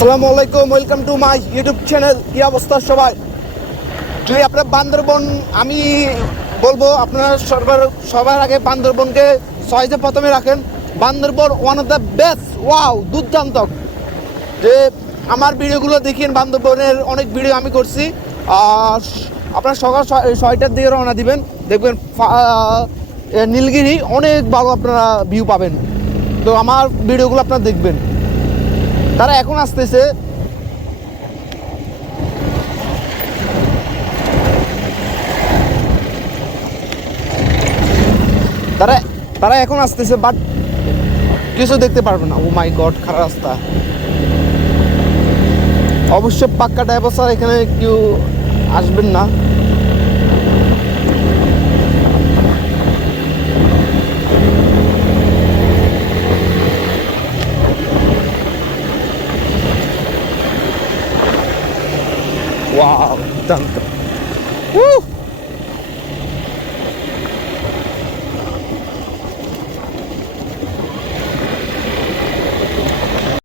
আসসালামু আলাইকুম welcome to my YouTube channel কি অবস্থা সবাই? যদি আপনার বান্দরবন, আমি বলব আপনারা সরকার সবার আগে বান্দরবনকে সহজে প্রথমে রাখেন। Bandarban one of the best wow দুর্দান্ত। যে আমার ভিডিওগুলো দেখিয়ে বান্দরবনের অনেক ভিডিও আমি করছি। আর আপনার সকাল ছয়- ছয়টার দিকে রওনা দিবেন। দেখবেন নীলগিরি, অনেক ভালো আপনারা ভিউ পাবেন। তো আমার ভিডিওগুলো আপনারা দেখবেন। তারা এখন আসতেছে। তারা তারা এখন আসতেছে বাট কিছু দেখতে পারবে না। ও মাই গড খারাপ রাস্তা। অবশ্য পাক্কা ড্রাইভার স্যার এখানে কেউ আসবেন না। ওয়াও দুর্দান্ত উহ!